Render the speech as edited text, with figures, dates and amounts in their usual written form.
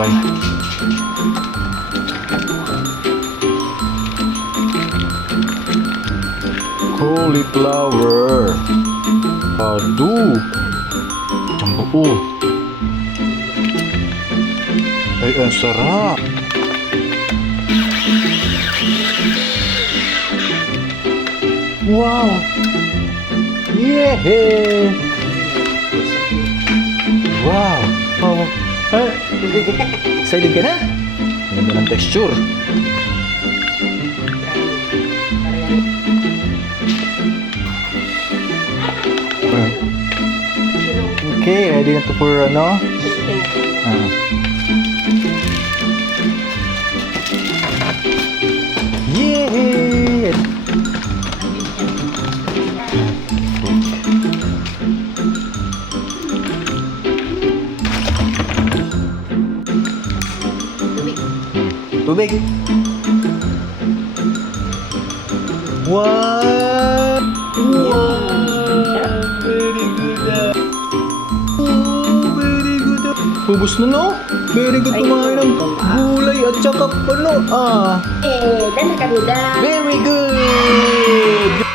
Okay. Cauliflower. Aduh. Ang buo. Ay, ang sarap. Wow. Yeah. Wow. Wow. Excited ka na? Ganda ng texture. Okay, ready na to for ano? Yeah! Tubig. What? Wow! Very good. Oh, very good. Ubus na, no? Very good kumain ng gulay at saka ano, Dan nakaganda. Very good!